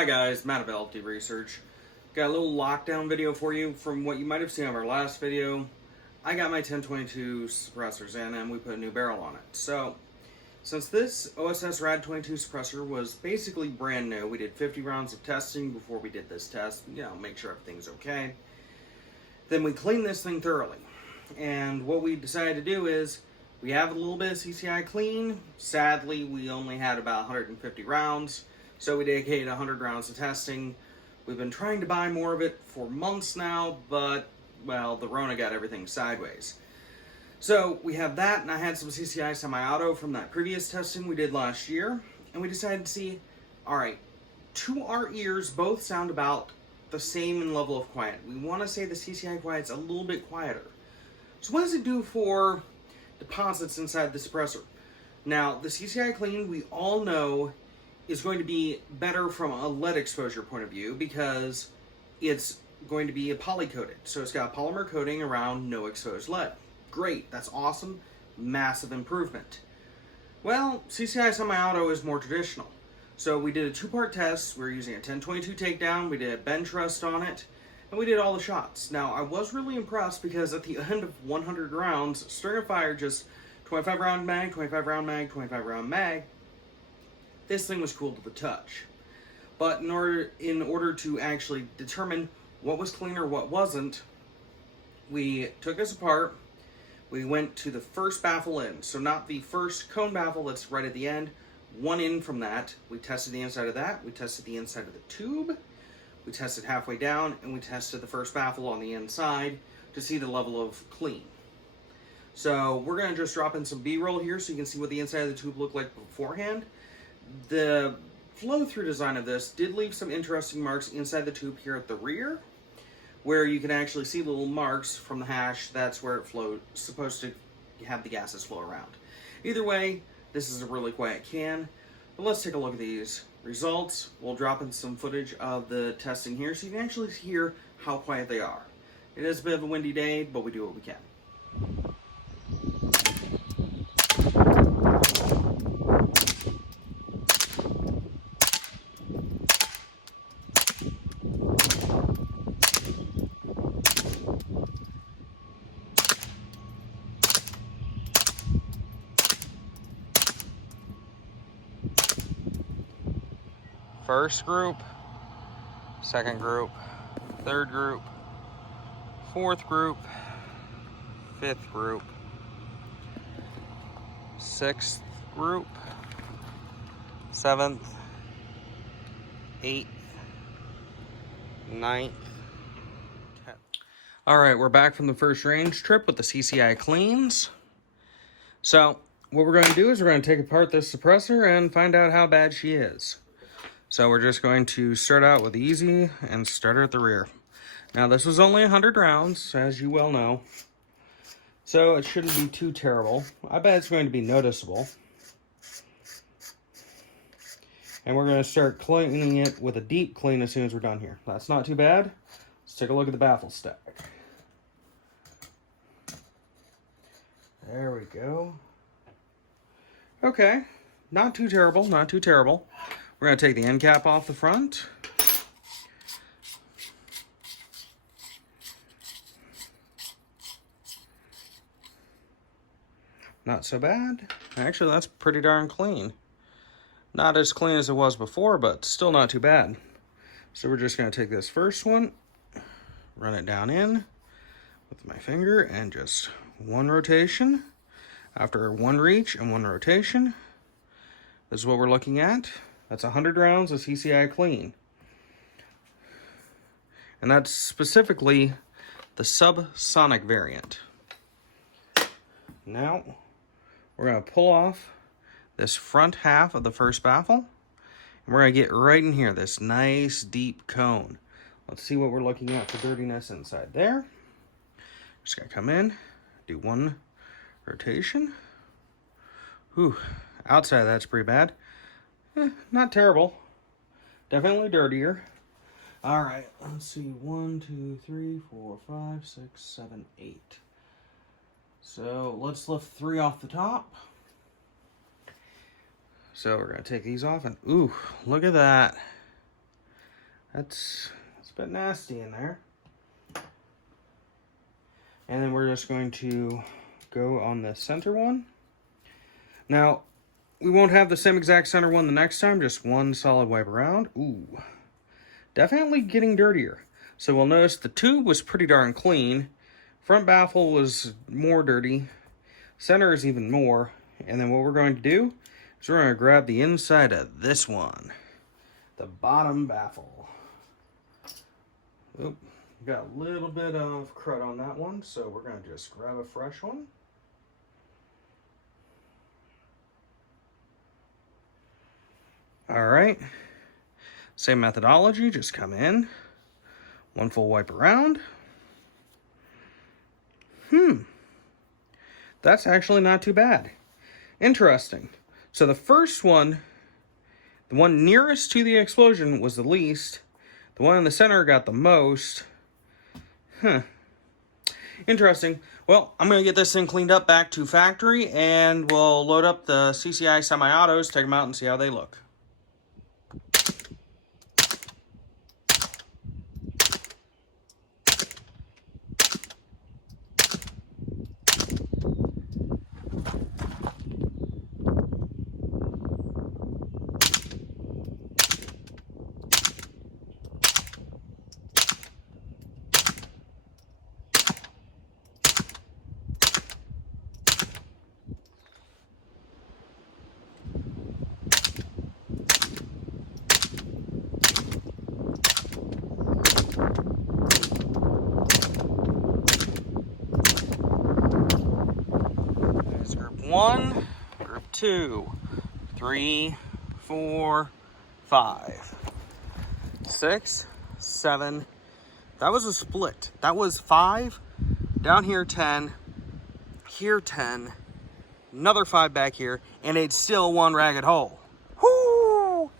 Hi guys, Matt of LT Research. Got a little lockdown video for you from what you might have seen on our last video. I got my 1022 suppressors in and we put a new barrel on it. So, since this OSS Rad 22 suppressor was basically brand new, we did 50 rounds of testing before we did this test, make sure everything's okay. Then we cleaned this thing thoroughly. And what we decided to do is, we have a little bit of CCI Clean. Sadly, we only had about 150 rounds. So we dedicated 100 rounds to testing. We've been trying to buy more of it for months now, but, well, the Rona got everything sideways. So we have that, and I had some CCI semi-auto from that previous testing we did last year, and we decided to see, alright, to our ears, both sound about the same in level of quiet. We want to say the CCI Quiet's a little bit quieter. So what does it do for deposits inside the suppressor? Now, the CCI Clean, we all know, is going to be better from a lead exposure point of view because it's going to be a poly-coated. So it's got a polymer coating around no exposed lead. Great, that's awesome, massive improvement. Well, CCI semi-auto is more traditional. So we did a two-part test. We were using a 1022 takedown, we did a bench rest on it, and we did all the shots. Now, I was really impressed because at the end of 100 rounds, string of fire, just 25 round mag, 25 round mag, 25 round mag, this thing was cool to the touch. But in order to actually determine what was clean or what wasn't, we took this apart. We went to the first baffle in. So not the first cone baffle that's right at the end, one in from that. We tested the inside of that. We tested the inside of the tube. We tested halfway down, and we tested the first baffle on the inside to see the level of clean. So we're going to just drop in some B-roll here so you can see what the inside of the tube looked like beforehand. The flow-through design of this did leave some interesting marks inside the tube here at the rear, where you can actually see little marks from the hash. That's where it's supposed to have the gases flow around. Either way, this is a really quiet can. But let's take a look at these results. We'll drop in some footage of the testing here so you can actually hear how quiet they are. It is a bit of a windy day, but we do what we can. First group, second group, third group, fourth group, fifth group, sixth group, seventh, eighth, ninth, 10th. Alright, we're back from the first range trip with the CCI Cleans. So, what we're going to do is we're going to take apart this suppressor and find out how bad she is. So we're just going to start out with easy and start her at the rear. Now this was only 100 rounds, as you well know. So it shouldn't be too terrible. I bet it's going to be noticeable. And we're going to start cleaning it with a deep clean as soon as we're done here. That's not too bad. Let's take a look at the baffle stack. There we go. Okay, not too terrible, not too terrible. We're going to take the end cap off the front. Not so bad. Actually, that's pretty darn clean. Not as clean as it was before, but still not too bad. So we're just going to take this first one, run it down in with my finger, and just one rotation. After one reach and one rotation, this is what we're looking at. That's 100 rounds of CCI Clean. And that's specifically the Subsonic variant. Now, we're going to pull off this front half of the first baffle. And we're going to get right in here, this nice deep cone. Let's see what we're looking at for dirtiness inside there. Just going to come in, do one rotation. Whew, outside that's pretty bad. Not terrible. Definitely dirtier. Alright, let's see. 1, 2, 3, 4, 5, 6, 7, 8. So let's lift 3 off the top. So we're going to take these off and ooh, look at that. That's a bit nasty in there. And then we're just going to go on the center one. Now, we won't have the same exact center one the next time, just one solid wipe around. Ooh, definitely getting dirtier. So we'll notice the tube was pretty darn clean. Front baffle was more dirty. Center is even more. And then what we're going to do is we're going to grab the inside of this one. The bottom baffle. Oop, got a little bit of crud on that one, so we're going to just grab a fresh one. All right, same methodology, just come in, one full wipe around. That's actually not too bad. Interesting. So the first one, the one nearest to the explosion was the least. The one in the center got the most. Interesting. Well, I'm going to get this thing cleaned up back to factory, and we'll load up the CCI semi-autos, take them out, and see how they look. There's group 1, group 2, 3, 4, 5, 6, 7. That was a split. That was 5, down here 10, here 10, another 5 back here, and it's still one ragged hole. Whoo!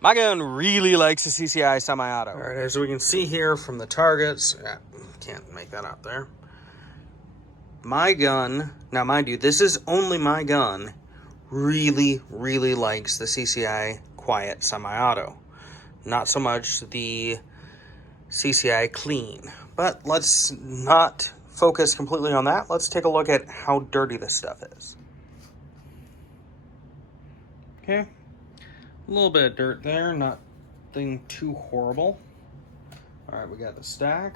My gun really likes the CCI semi-auto. All right, as we can see here from the targets, can't make that out there. My gun, now mind you, this is only my gun, really, really likes the CCI Quiet semi-auto. Not so much the CCI Clean. But let's not focus completely on that. Let's take a look at how dirty this stuff is. Okay, a little bit of dirt there, nothing too horrible. All right, we got the stack.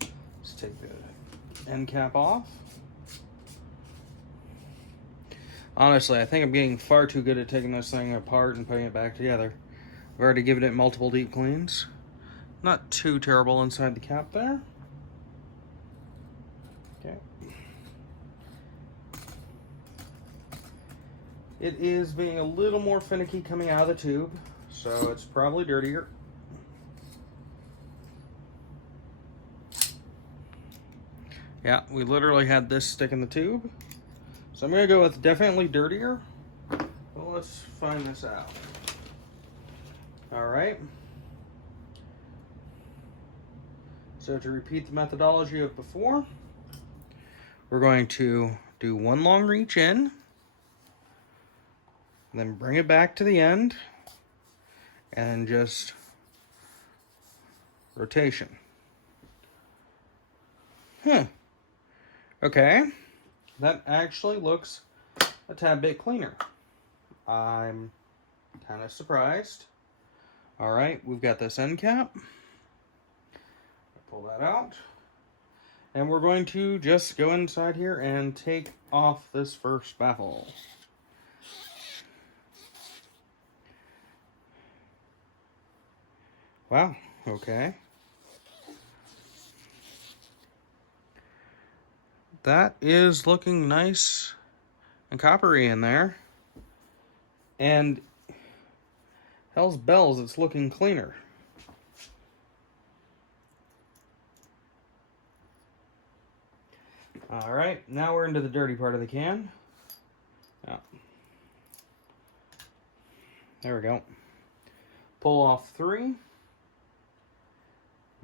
Let's take the end cap off. Honestly, I think I'm getting far too good at taking this thing apart and putting it back together. I've already given it multiple deep cleans. Not too terrible inside the cap there. Okay. It is being a little more finicky coming out of the tube, so it's probably dirtier. Yeah, we literally had this stick in the tube. So I'm going to go with definitely dirtier. Well, let's find this out. All right. So to repeat the methodology of before, we're going to do one long reach in, then bring it back to the end, and just rotation. Okay. That actually looks a tad bit cleaner. I'm kind of surprised. All right, we've got this end cap. Pull that out. And we're going to just go inside here and take off this first baffle. Wow, okay. That is looking nice and coppery in there. And hell's bells, it's looking cleaner. All right, now we're into the dirty part of the can. Oh. There we go. Pull off 3.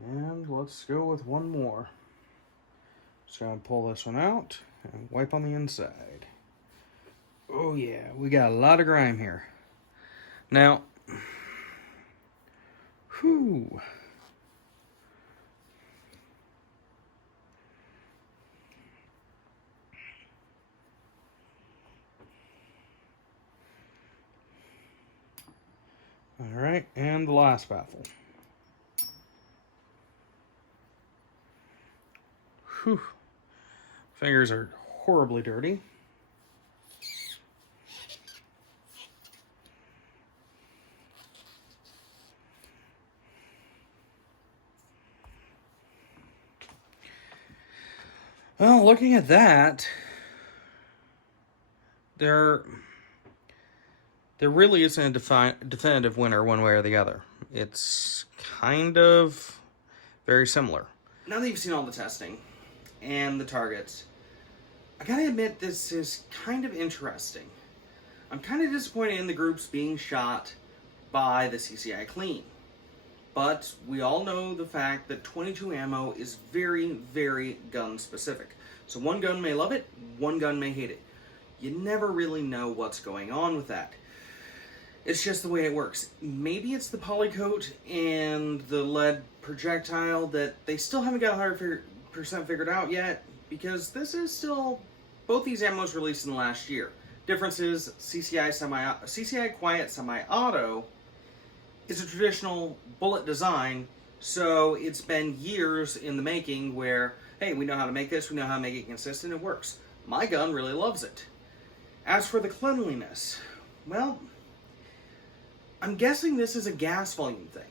And let's go with one more. Just gonna pull this one out and wipe on the inside. Oh yeah, we got a lot of grime here. Now, Whew. All right, and the last baffle. Whew. Fingers are horribly dirty. Well, looking at that, there really isn't a definitive winner one way or the other. It's kind of very similar. Now that you've seen all the testing and the targets, I gotta admit this is kind of interesting. I'm kind of disappointed in the groups being shot by the CCI Clean. But we all know the fact that 22 ammo is very, very gun specific. So one gun may love it, one gun may hate it. You never really know what's going on with that. It's just the way it works. Maybe it's the polycoat and the lead projectile that they still haven't got 100% figured out yet, because this is still, both these ammos released in the last year. Difference is CCI Quiet semi-auto is a traditional bullet design, so it's been years in the making where, hey, we know how to make this, we know how to make it consistent, it works. My gun really loves it. As for the cleanliness, well, I'm guessing this is a gas volume thing,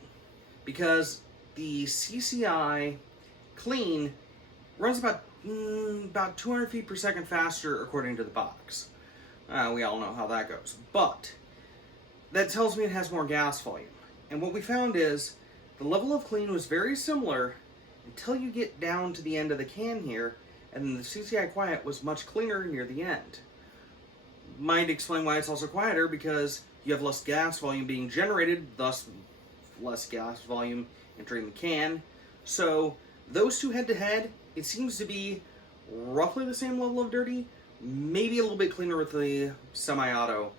because the CCI Clean runs about 200 feet per second faster according to the box. We all know how that goes. But that tells me it has more gas volume. And what we found is the level of clean was very similar until you get down to the end of the can here, and then the CCI Quiet was much cleaner near the end. Might explain why it's also quieter, because you have less gas volume being generated, thus less gas volume entering the can. So those two head to head, it seems to be roughly the same level of dirty, maybe a little bit cleaner with the semi-auto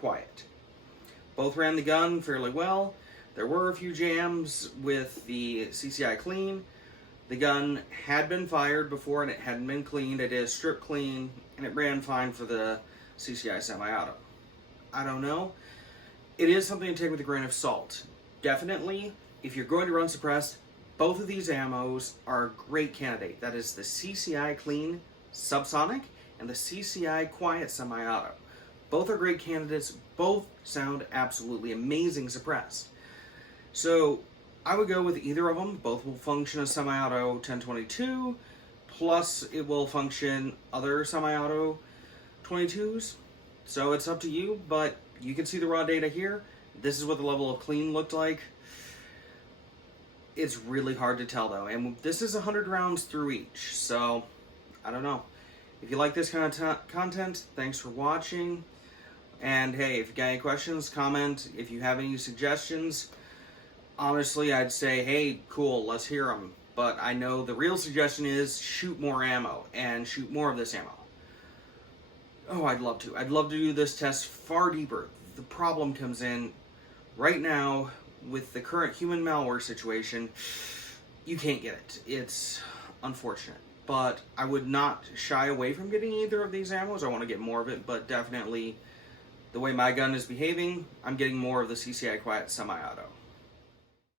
Quiet. Both ran the gun fairly well. There were a few jams with the CCI Clean. The gun had been fired before and it hadn't been cleaned. It is strip clean and it ran fine for the CCI semi-auto. I don't know. It is something to take with a grain of salt. Definitely, if you're going to run suppressed, both of these ammos are a great candidate. That is the CCI Clean Subsonic and the CCI Quiet semi-auto. Both are great candidates. Both sound absolutely amazing suppressed. So I would go with either of them. Both will function as semi-auto 1022, plus it will function other semi-auto 22s. So it's up to you, but you can see the raw data here. This is what the level of clean looked like. It's really hard to tell though, and this is 100 rounds through each, so I don't know. If you like this kind of content, thanks for watching. And hey, if you got any questions, comment. If you have any suggestions, honestly, I'd say, hey, cool, let's hear them. But I know the real suggestion is shoot more ammo and shoot more of this ammo. Oh, I'd love to. I'd love to do this test far deeper. The problem comes in right now with the current human malware situation. You can't get it. It's unfortunate. But I would not shy away from getting either of these ammos. I want to get more of it, but definitely the way my gun is behaving, I'm getting more of the CCI Quiet semi-auto.